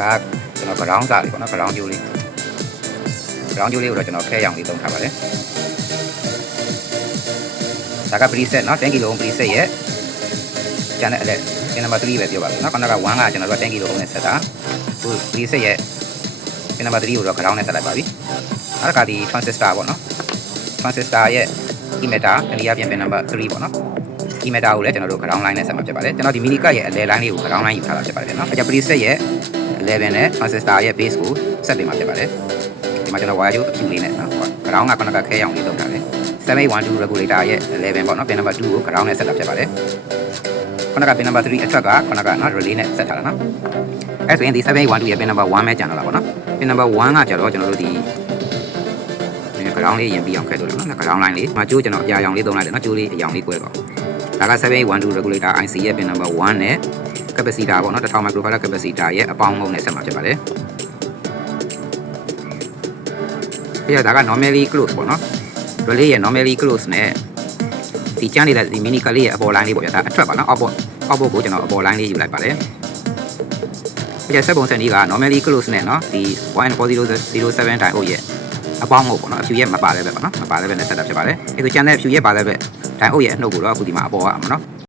ဒါကျွန်တော် ground စာလေးပေါ့နော် ground ကျိုးလေး ground ကျိုးလေးကိုတော့ကျွန်တော်ဖဲရောင်လေးသုံးထားပါတယ်ဒါက preset နော်10 kilo preset ရဲ့ကျန်တဲ့အလက်ကျန်နံပါတ်3ပဲပြောပါမယ်နော်ခုနက1ကကျွန်တော်တို့10 kilo နဲ့ဆက်တာအခု preset ရဲ့ကျန်နံပါတ်3ကိုတော့ ground နဲ့ဆက်လိုက်ပါပြီနောက်တစ်ခါဒီ transistor ပေါ့နော် transistor ရဲ့ emitter အနည်းအပြင်းပင်နံပါတ်3ပေါ့နော် ကီမီတာကိုလည်းကျွန်တော်တို့ ground line နဲ့ဆက်မှာဖြစ်ပါတယ်ကျွန်တော်ဒီ mini cut ရဲ့အလယ် line လေးကို ground line ယူထားတာဖြစ်ပါတယ်နော်အဲကြောင့် preset ရဲ့11နဲ့ transistor ရဲ့ base ကိုဆက်တင်မှာဖြစ်ပါတယ်ဒီမှာကျွန်တော် wire ကိုအဖြူလေးနဲ့နော် ground ကခုနကခဲရောင်လေးလုပ်ထားတယ်7812 regulator ရဲ့11ပေါ့နော် pin number 2ကို ground နဲ့ဆက်တာဖြစ်ပါတယ်ခုနက pin number 3အထွက်ကခုနကနော် relay နဲ့ဆက်ထားတာနော်အဲ့ဆိုရင်ဒီ7812ရဲ့ pin number 1ပဲကျန်တော့တာပေါ့နော် pin number 1ကကျတော့ကျွန်တော်တို့ဒီဒီ ground လေးရင်ပြီးအောင်ခဲ့လို့နော် ground line လေးမကျိုးကျွန်တော်အပြာရောင်လေးသုံးလိုက်တယ်နော်ကျိုးလေးအရောင်လေး꿰တော့ ဒါက7812 regulator IC ရဲ့ pin number 1နဲ့ capacitor ပေါ့နော်1000 microfarad capacitor ရဲ့အပေါင်းငုံနဲ့ဆက်မှာဖြစ်ပါတယ်ပြီးတော့ဒါက normally close ပေါ့နော် relay ရဲ့ normally close နဲ့ဒီကျန်းနေတဲ့ဒီ mini ကလေးရဲ့အပေါ် line လေးပေါ့ဗျာဒါအထွက်ပါနော်အောက်ပေါ်အောက်ပေါ်ကိုကျွန်တော်အပေါ် line လေးယူလိုက်ပါတယ်ပြီးတော့စက်ပုံစံကြီးက normally close နဲ့နော်ဒီ14007တိုင်အိုရဲ့အပေါင်းကိုပေါ့နော်အဖြူရဲ့မပါတဲ့ဘက်ပေါ့နော်မပါတဲ့ဘက်နဲ့ဆက်တာဖြစ်ပါတယ်အဲဆိုကျန်တဲ့ဖြူရဲ့ပါတဲ့ဘက် တိုင်အိုရဲ့အနှုတ်ကိုတော့အခုဒီမှာအပေါ်ကမှာနော်